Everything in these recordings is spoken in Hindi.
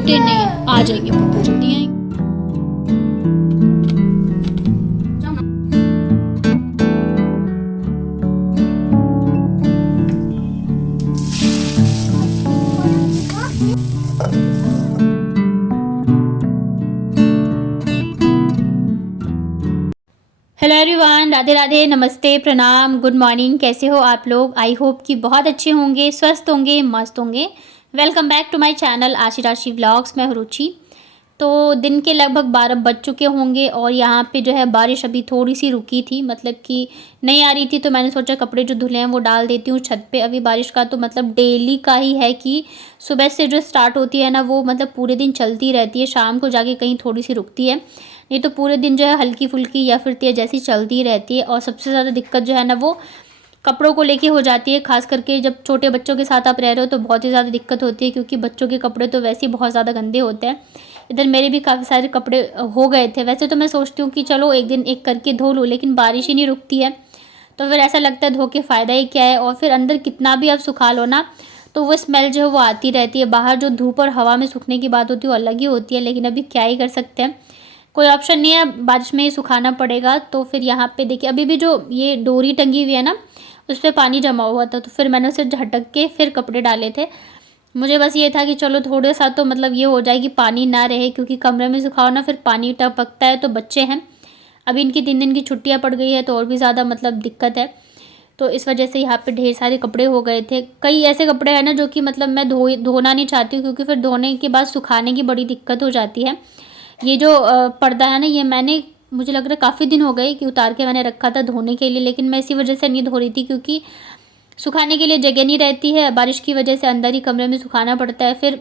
रोते नहीं है, आ जाएंगे पापा, जल्दी आएंगे। हेलो एवरीवन, राधे राधे, नमस्ते, प्रणाम, गुड मॉर्निंग। कैसे हो आप लोग? आई होप कि बहुत अच्छे होंगे, स्वस्थ होंगे, मस्त होंगे। Welcome back to my channel Aashi Rashi vlogs. मैं हूं रुचि। तो दिन के लगभग 12 बज चुके होंगे और यहाँ पे जो है बारिश अभी थोड़ी सी रुकी थी, मतलब कि नहीं आ रही थी। तो मैंने सोचा कपड़े जो धुले हैं वो डाल देती हूँ छत पे। अभी बारिश का तो मतलब डेली का ही है कि सुबह से जो स्टार्ट होती है ना, वो मतलब पूरे दिन चलती रहती है, शाम को जाके कहीं थोड़ी सी रुकती है, नहीं तो पूरे दिन जो है हल्की फुल्की या फिर तेज जैसी चलती रहती है। और सबसे ज़्यादा दिक्कत जो है ना वो कपड़ों को लेके हो जाती है, खास करके जब छोटे बच्चों के साथ आप रह रहे हो तो बहुत ही ज़्यादा दिक्कत होती है, क्योंकि बच्चों के कपड़े तो वैसे ही बहुत ज़्यादा गंदे होते हैं। इधर मेरे भी काफ़ी सारे कपड़े हो गए थे। वैसे तो मैं सोचती हूँ कि चलो एक दिन एक करके धो लूँ, लेकिन बारिश ही नहीं रुकती है, तो फिर ऐसा लगता है धो के फ़ायदा ही क्या है। और फिर अंदर कितना भी आप सुखा लो ना, तो वो स्मेल जो है वो आती रहती है। बाहर जो धूप और हवा में सूखने की बात होती है वो अलग ही होती है, लेकिन अभी क्या ही कर सकते हैं, कोई ऑप्शन नहीं है, बारिश में ही सुखाना पड़ेगा। तो फिर यहाँ पे देखिए अभी भी जो ये डोरी टंगी हुई है ना, उस पर पानी जमा हुआ था, तो फिर मैंने उसे झटक के फिर कपड़े डाले थे। मुझे बस ये था कि चलो थोड़े सा तो मतलब ये हो जाए कि पानी ना रहे, क्योंकि कमरे में सुखाओ ना फिर पानी टपकता है। तो बच्चे हैं, अभी इनकी 3 दिन की छुट्टियाँ पड़ गई है, तो और भी ज़्यादा मतलब दिक्कत है। तो इस वजह से यहाँ पे ढेर सारे कपड़े हो गए थे। कई ऐसे कपड़े हैं ना जो कि मतलब मैं धोना नहीं चाहती हूँ, क्योंकि फिर धोने के बाद सुखाने की बड़ी दिक्कत हो जाती है। ये जो पर्दा है ना, ये मैंने मुझे लग रहा है काफ़ी दिन हो गए कि उतार के मैंने रखा था धोने के लिए, लेकिन मैं इसी वजह से नहीं धो रही थी, क्योंकि सुखाने के लिए जगह नहीं रहती है। बारिश की वजह से अंदर ही कमरे में सुखाना पड़ता है। फिर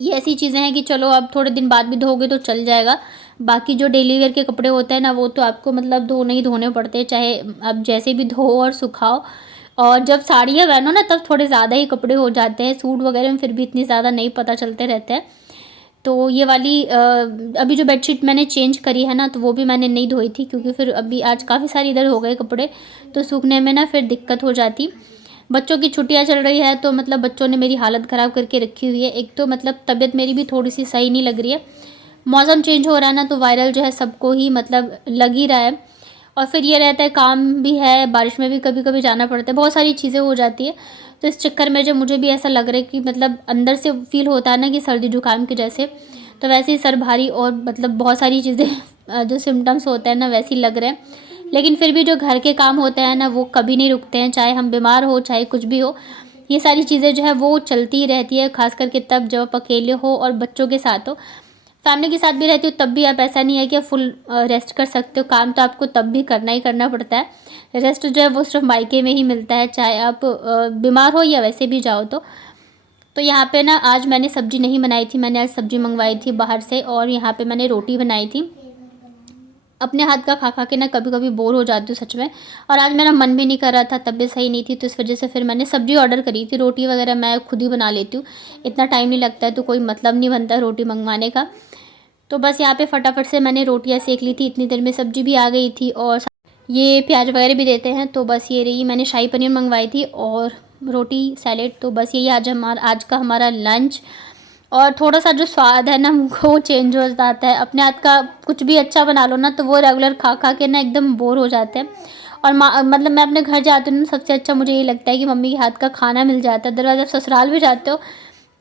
ये ऐसी चीज़ें हैं कि चलो अब थोड़े दिन बाद भी धोगे तो चल जाएगा। बाकी जो डेली वेयर के कपड़े होते हैं ना, वो तो आपको मतलब धोने ही धोने पड़ते हैं, चाहे आप जैसे भी धो और सुखाओ। और जब साड़ियाँ पहनो ना, तब थोड़े ज़्यादा ही कपड़े हो जाते हैं। सूट वगैरह में फिर भी इतनी ज़्यादा नहीं पता चलते रहते हैं। तो ये वाली अभी जो बेडशीट मैंने चेंज करी है ना, तो वो भी मैंने नहीं धोई थी, क्योंकि फिर अभी आज काफ़ी सारी इधर हो गए कपड़े, तो सूखने में ना फिर दिक्कत हो जाती। बच्चों की छुट्टियां चल रही है, तो मतलब बच्चों ने मेरी हालत ख़राब करके रखी हुई है। एक तो मतलब तबीयत मेरी भी थोड़ी सी सही नहीं लग रही है, मौसम चेंज हो रहा है ना, तो वायरल जो है सबको ही मतलब लग ही रहा है। और फिर ये रहता है काम भी है, बारिश में भी कभी कभी जाना पड़ता है, बहुत सारी चीज़ें हो जाती है। तो इस चक्कर में जो मुझे भी ऐसा लग रहा है कि मतलब अंदर से फील होता है ना कि सर्दी जुकाम के जैसे, तो वैसे ही सर भारी और मतलब बहुत सारी चीज़ें जो सिम्टम्स होते हैं ना वैसे ही लग रहे हैं। लेकिन फिर भी जो घर के काम होते हैं ना, वो कभी नहीं रुकते हैं, चाहे हम बीमार हो चाहे कुछ भी हो, ये सारी चीज़ें जो है वो चलती ही रहती है। खास करके तब जब आप अकेले हो और बच्चों के साथ हो। फैमिली के साथ भी रहती हो तब भी आप ऐसा नहीं है कि आप फुल रेस्ट कर सकते हो, काम तो आपको तब भी करना ही करना पड़ता है। रेस्ट जो है वो सिर्फ मायके में ही मिलता है, चाहे आप बीमार हो या वैसे भी जाओ तो यहाँ पे ना आज मैंने सब्ज़ी नहीं बनाई थी, मैंने आज सब्ज़ी मंगवाई थी बाहर से, और यहाँ पे मैंने रोटी बनाई थी। अपने हाथ का खा खा के ना कभी कभी बोर हो जाती हूँ सच में। और आज मेरा मन भी नहीं कर रहा था, तबीयत सही नहीं थी, तो इस वजह से फिर मैंने सब्ज़ी ऑर्डर करी थी। रोटी वगैरह मैं खुद ही बना लेती हूँ, इतना टाइम नहीं लगता है, तो कोई मतलब नहीं बनता रोटी मंगवाने का। तो बस यहाँ पे फटाफट से मैंने रोटियाँ सेक ली थी, इतनी देर में सब्ज़ी भी आ गई थी, और ये प्याज वगैरह भी देते हैं। तो बस ये रही, मैंने शाही पनीर मंगवाई थी और रोटी सैलेड। तो बस यही आज का हमारा लंच। और थोड़ा सा जो स्वाद है ना वो चेंज हो जाता है। अपने हाथ का कुछ भी अच्छा बना लो ना, तो वो रेगुलर खा खा के ना एकदम बोर हो जाते हैं। और मतलब मैं अपने घर जाती हूँ ना, सबसे अच्छा मुझे ये लगता है कि मम्मी के हाथ का खाना मिल जाता है। अदरवाइज़ आप ससुराल भी जाते हो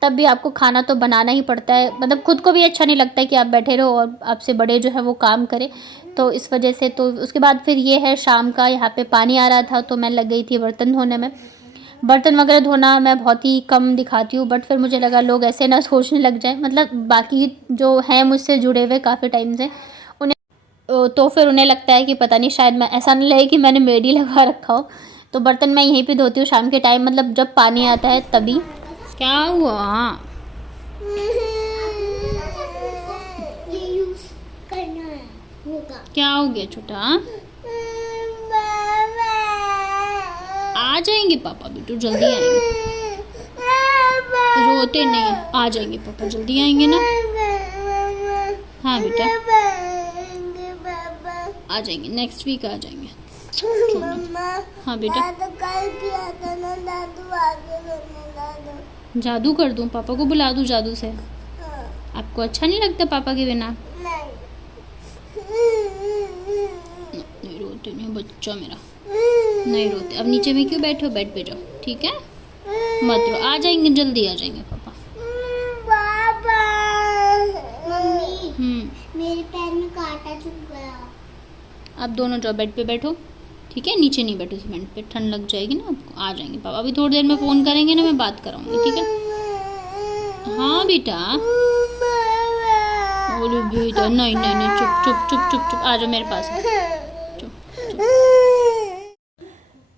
तब भी आपको खाना तो बनाना ही पड़ता है, मतलब खुद को भी अच्छा नहीं लगता है कि आप बैठे रहो और आपसे बड़े जो है वो काम करें। तो इस वजह से तो उसके बाद फिर ये है शाम का, यहाँ पे पानी आ रहा था, तो मैं लग गई थी बर्तन धोने में। बर्तन वगैरह धोना मैं बहुत ही कम दिखाती हूँ, बट फिर मुझे लगा लोग ऐसे ना सोचने लग जाए, मतलब बाकी जो हैं मुझसे जुड़े हुए काफ़ी टाइम से, उन्हें तो फिर उन्हें लगता है कि पता नहीं शायद मैं ऐसा नहीं लगे कि मैंने मेड ही लगा रखा हो। तो बर्तन मैं यहीं पे धोती हूँ शाम के टाइम, मतलब जब पानी आता है तभी। क्या हुआ? ये यूज करना है होगा। क्या हो गया छोटा? आ जाएंगे पापा, बेटू जल्दी आएंगे, रोते नहीं, आ जाएंगे पापा, जल्दी आएंगे ना। हाँ बेटा आ जाएंगे, नेक्स्ट वीक आ जाएंगे। हाँ बेटा, जादू कर दूं? पापा को बुला दूं जादू से? आपको अच्छा नहीं लगता पापा के बिना? नहीं रोते नहीं बच्चा मेरा, नहीं रोते। अब नीचे में क्यों बैठे हो, बेड पे जाओ, ठीक है? मत रो, आ जाएंगे, जल्दी आ जाएंगे पापा। मेरे पैर में कांटा चुभ गया। आप दोनों जाओ, बेड पे बैठो, ठीक है? नीचे नहीं बैठो सीमेंट पे, ठंड लग जाएगी ना आपको। आ जाएंगे पापा, अभी थोड़ी देर में फ़ोन करेंगे ना, मैं बात कराऊंगी, ठीक है? हाँ बेटा, अरे बेटा नहीं नहीं नहीं, चुप चुप चुप चुप चुप, आ जाओ मेरे पास, चुप चुप।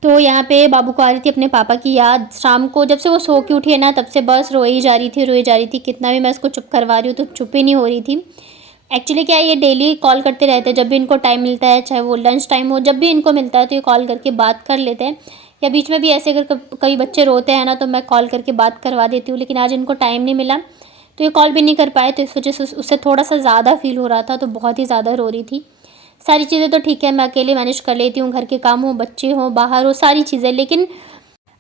तो यहाँ पे बाबू को आ रही थी अपने पापा की याद। शाम को जब से वो सो के उठी है ना, तब से बस रोई ही जा रही थी, रोई जा रही थी। कितना भी मैं उसको चुप करवा रही हूँ तो चुप ही नहीं हो रही थी। एक्चुअली क्या है, ये डेली कॉल करते रहते हैं जब भी इनको टाइम मिलता है, चाहे वो लंच टाइम हो, जब भी इनको मिलता है तो ये कॉल करके बात कर लेते हैं। या बीच में भी ऐसे अगर कई बच्चे रोते हैं ना, तो मैं कॉल करके बात करवा देती हूँ। लेकिन आज इनको टाइम नहीं मिला तो ये कॉल भी नहीं कर पाए, तो इस वजह से उससे थोड़ा सा ज़्यादा फील हो रहा था, तो बहुत ही ज़्यादा रो रही थी। सारी चीज़ें तो ठीक है, मैं अकेले मैनेज कर लेती हूँ, घर के काम हो, बच्चे हों, बाहर हो, सारी चीज़ें। लेकिन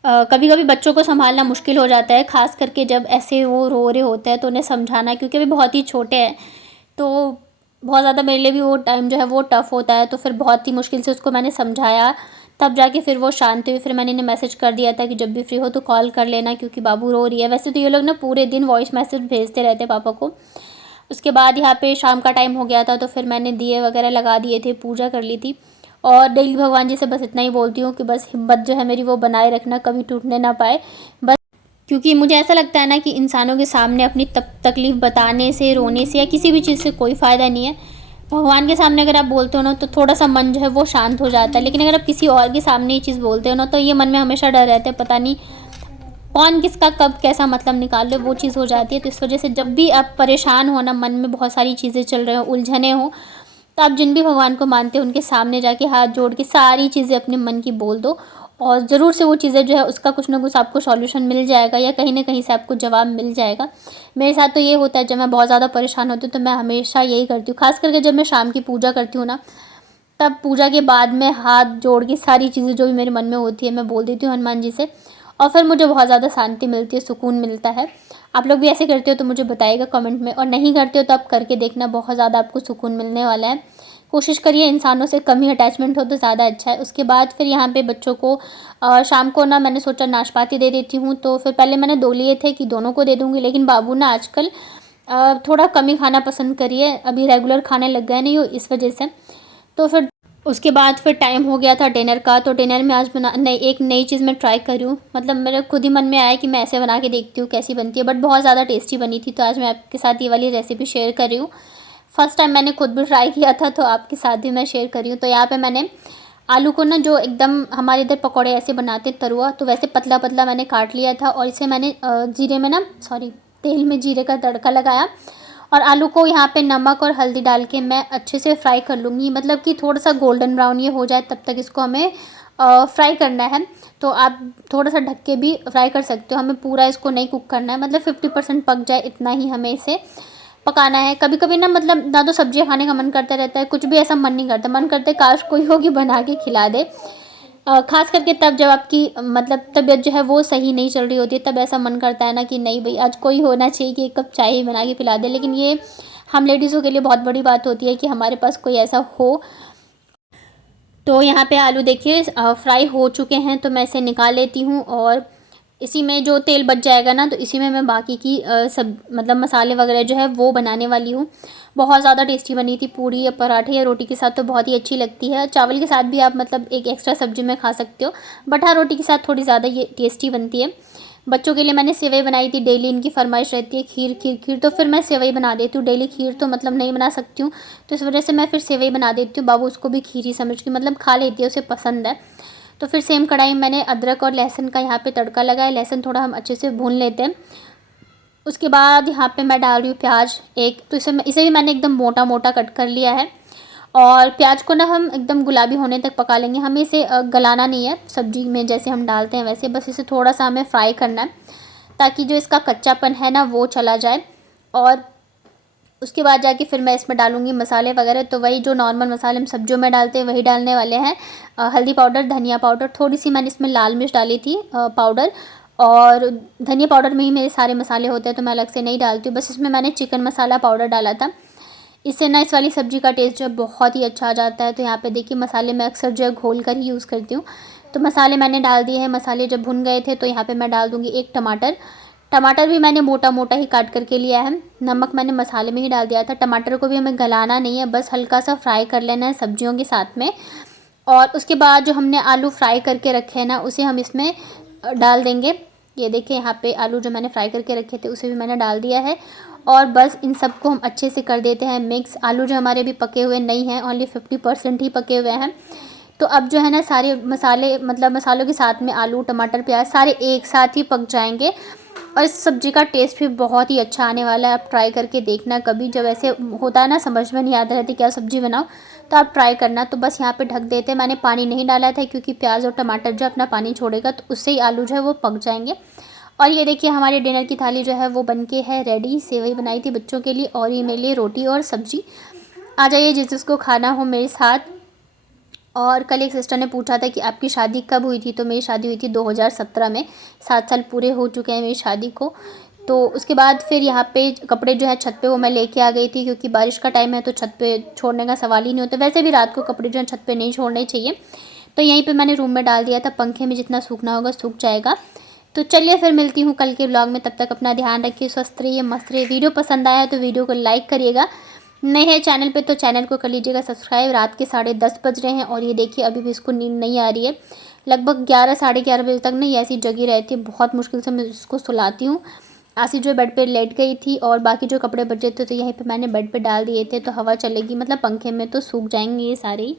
कभी कभी बच्चों को संभालना मुश्किल हो जाता है, ख़ास करके जब ऐसे वो रो रहे होते हैं तो उन्हें समझाना, क्योंकि अभी बहुत ही छोटे हैं, तो बहुत ज़्यादा मेरे लिए भी वो टाइम जो है वो टफ़ होता है। तो फिर बहुत ही मुश्किल से उसको मैंने समझाया, तब जाके फिर वो शांत हुई। फिर मैंने इन्हें मैसेज कर दिया था कि जब भी फ्री हो तो कॉल कर लेना, क्योंकि बाबू रो रही है। वैसे तो ये लोग ना पूरे दिन वॉइस मैसेज भेजते रहते हैं पापा को। उसके बाद यहाँ पे शाम का टाइम हो गया था, तो फिर मैंने दिए वगैरह लगा दिए थे, पूजा कर ली थी। और डेली भगवान जी से बस इतना ही बोलती हूँ कि बस हिम्मत जो है मेरी वो बनाए रखना, कभी टूटने ना पाए बस। क्योंकि मुझे ऐसा लगता है ना कि इंसानों के सामने अपनी तकलीफ़ बताने से, रोने से या किसी भी चीज़ से कोई फ़ायदा नहीं है। भगवान के सामने अगर आप बोलते हो ना, तो थोड़ा सा मन जो है वो शांत हो जाता है। लेकिन अगर आप किसी और के सामने ये चीज़ बोलते हो ना, तो ये मन में हमेशा डर रहता है, पता नहीं कौन किसका कब कैसा मतलब निकाल ले, वो चीज़ हो जाती है। तो इस वजह से जब भी आप परेशान हो ना, मन में बहुत सारी चीज़ें चल रही हो, उलझने हो, तो आप जिन भी भगवान को मानते हो उनके सामने जाके हाथ जोड़ के सारी चीज़ें अपने मन की बोल दो, और ज़रूर से वो चीज़ें जो है उसका कुछ ना कुछ आपको सॉल्यूशन मिल जाएगा, या कहीं ना कहीं से आपको जवाब मिल जाएगा। मेरे साथ तो ये होता है, जब मैं बहुत ज़्यादा परेशान होती हूँ तो मैं हमेशा यही करती हूँ। खास करके जब मैं शाम की पूजा करती हूँ ना, तब पूजा के बाद में हाथ जोड़ के सारी चीज़ें जो भी मेरे मन में होती है मैं बोल देती हूँ हनुमान जी से, और फिर मुझे बहुत ज़्यादा शांति मिलती है, सुकून मिलता है। आप लोग भी ऐसे करते हो तो मुझे बताइएगा कमेंट में, और नहीं करते हो तो आप करके देखना, बहुत ज़्यादा आपको सुकून मिलने वाला है। कोशिश करिए इंसानों से कम ही अटैचमेंट हो तो ज़्यादा अच्छा है। उसके बाद फिर यहाँ पे बच्चों को शाम को ना मैंने सोचा नाशपाती दे देती हूँ, तो फिर पहले मैंने 2 लिए थे कि दोनों को दे दूँगी, लेकिन बाबू ना आजकल थोड़ा कम ही खाना पसंद करिए, अभी रेगुलर खाने लग गए नहीं हो, इस वजह से। तो फिर उसके बाद फिर टाइम हो गया था डिनर का, तो डिनर में आज एक नई चीज़ मैं ट्राई कर रही हूँ। मतलब मेरे खुद ही मन में आया कि मैं ऐसे बना के देखती हूँ कैसी बनती है, बट बहुत ज़्यादा टेस्टी बनी थी। तो आज मैं आपके साथ ये वाली रेसिपी शेयर कर रही हूँ। फर्स्ट टाइम मैंने खुद भी ट्राई किया था, तो आपके साथ भी मैं शेयर कर रही हूँ। तो यहाँ पे मैंने आलू को ना, जो एकदम हमारे इधर पकौड़े ऐसे बनाते तरुआ, तो वैसे पतला पतला मैंने काट लिया था, और इसे मैंने जीरे में ना, तेल में जीरे का तड़का लगाया, और आलू को यहाँ पे नमक और हल्दी डाल के मैं अच्छे से फ्राई कर लूँगी। मतलब कि थोड़ा सा गोल्डन ब्राउन ये हो जाए, तब तक इसको हमें फ्राई करना है। तो आप थोड़ा सा ढक के भी फ्राई कर सकते हो, हमें पूरा इसको नहीं कुक करना है, मतलब 50% पक जाए इतना ही हमें इसे पकाना है। कभी कभी ना, मतलब ना तो सब्जियां खाने का मन करता रहता है, कुछ भी ऐसा मन नहीं करता, मन करता है काश कोई हो कि बना के खिला दे। ख़ास करके तब जब आपकी मतलब तबीयत जो है वो सही नहीं चल रही होती है, तब ऐसा मन करता है ना कि नहीं भाई आज कोई होना चाहिए कि 1 कप चाय ही बना के पिला दे। लेकिन ये हम लेडीज़ों के लिए बहुत बड़ी बात होती है कि हमारे पास कोई ऐसा हो। तो यहाँ पे आलू देखिए फ्राई हो चुके हैं, तो मैं इसे निकाल लेती हूँ, और इसी में जो तेल बच जाएगा ना, तो इसी में मैं बाकी की सब मतलब मसाले वगैरह जो है वो बनाने वाली हूँ। बहुत ज़्यादा टेस्टी बनी थी, पूरी या पराठे या रोटी के साथ तो बहुत ही अच्छी लगती है। चावल के साथ भी आप मतलब एक एक्स्ट्रा सब्जी में खा सकते हो, बट हाँ रोटी के साथ थोड़ी ज़्यादा ये टेस्टी बनती है। बच्चों के लिए मैंने सेवई बनाई थी, डेली इनकी फरमाइश रहती है खीर खीर खीर, तो फिर मैं सेवई बना देती हूँ। डेली खीर तो मतलब नहीं बना सकती हूँ, तो इस वजह से मैं फिर सेवई बना देती हूँ। बाबू उसको भी खीर ही समझ के मतलब खा लेती है, उसे पसंद है। तो फिर सेम कढ़ाई में मैंने अदरक और लहसुन का यहाँ पे तड़का लगाया। लहसुन थोड़ा हम अच्छे से भून लेते हैं। उसके बाद यहाँ पे मैं डाल रही हूँ प्याज एक, तो इसे भी मैंने एकदम मोटा मोटा कट कर लिया है। और प्याज को ना हम एकदम गुलाबी होने तक पका लेंगे, हमें इसे गलाना नहीं है सब्जी में जैसे हम डालते हैं वैसे, बस इसे थोड़ा सा हमें फ्राई करना है ताकि जो इसका कच्चापन है ना वो चला जाए। और उसके बाद जाके फिर मैं इसमें डालूँगी मसाले वगैरह, तो वही जो नॉर्मल मसाले हम सब्जियों में डालते हैं वही डालने वाले हैं। हल्दी पाउडर, धनिया पाउडर, थोड़ी सी मैंने इसमें लाल मिर्च डाली थी पाउडर, और धनिया पाउडर में ही मेरे सारे मसाले होते हैं तो मैं अलग से नहीं डालती हूँ। बस इसमें मैंने चिकन मसाला पाउडर डाला था। इससे ना इस वाली सब्ज़ी का टेस्ट जो है बहुत ही अच्छा आ जाता है। तो यहाँ पे देखिए मसाले मैं अक्सर जो है घोल कर ही यूज़ करती हूँ। तो मसाले मैंने डाल दिए हैं। मसाले जब भुन गए थे तो यहाँ पे मैं डाल दूँगी एक टमाटर। टमाटर भी मैंने मोटा मोटा ही काट करके लिया है। नमक मैंने मसाले में ही डाल दिया था। टमाटर को भी हमें गलाना नहीं है, बस हल्का सा फ्राई कर लेना है सब्जियों के साथ में। और उसके बाद जो हमने आलू फ्राई करके रखे हैं ना, उसे हम इसमें डाल देंगे। ये देखिए यहाँ पे आलू जो मैंने फ्राई करके रखे थे उसे भी मैंने डाल दिया है। और बस इन सबको हम अच्छे से कर देते हैं मिक्स। आलू जो हमारे अभी पके हुए नहीं हैं, ओनली 50% ही पके हुए हैं। तो अब जो है ना सारे मसाले मतलब मसालों के साथ में आलू टमाटर प्याज सारे एक साथ ही पक जाएंगे और इस सब्ज़ी का टेस्ट भी बहुत ही अच्छा आने वाला है। आप ट्राई करके देखना कभी, जब ऐसे होता है ना समझ में नहीं आता रहती क्या सब्ज़ी बनाओ, तो आप ट्राई करना। तो बस यहाँ पे ढक देते हैं। मैंने पानी नहीं डाला था क्योंकि प्याज और टमाटर जो अपना पानी छोड़ेगा तो उससे ही आलू जो है वो पक जाएंगे। और ये देखिए हमारे डिनर की थाली जो है वो बनके है रेडी। सेवई बनाई थी बच्चों के लिए और ये मेरे लिए रोटी और सब्ज़ी। आ जाइए जिसको खाना हो मेरे साथ। और कल एक सिस्टर ने पूछा था कि आपकी शादी कब हुई थी, तो मेरी शादी हुई थी 2017 में। 7 साल पूरे हो चुके हैं मेरी शादी को। तो उसके बाद फिर यहाँ पे कपड़े जो है छत पे वो मैं लेके आ गई थी क्योंकि बारिश का टाइम है तो छत पे छोड़ने का सवाल ही नहीं होता। वैसे भी रात को कपड़े जो है छत पे नहीं छोड़ने चाहिए। तो यहीं पे मैंने रूम में डाल दिया था, पंखे में जितना सूखना होगा सूख जाएगा। तो चलिए फिर मिलती हूँ कल के व्लॉग में। तब तक अपना ध्यान रखिए, स्वस्थ रहिए, मस्त रहिए। वीडियो पसंद आया तो वीडियो को लाइक करिएगा। नए हैं चैनल पे तो चैनल को कर लीजिएगा सब्सक्राइब। रात के 10:30 बज रहे हैं और ये देखिए अभी भी इसको नींद नहीं आ रही है। लगभग 11 साढ़े 11 बजे तक नहीं ऐसी जगी रहती है। बहुत मुश्किल से मैं इसको सुलाती हूँ। आसी जो बेड पे लेट गई थी और बाकी जो कपड़े बचे थे तो यहीं पे मैंने बेड पे डाल दिए थे। तो हवा चलेगी मतलब पंखे में तो सूख जाएंगे ये सारे ही।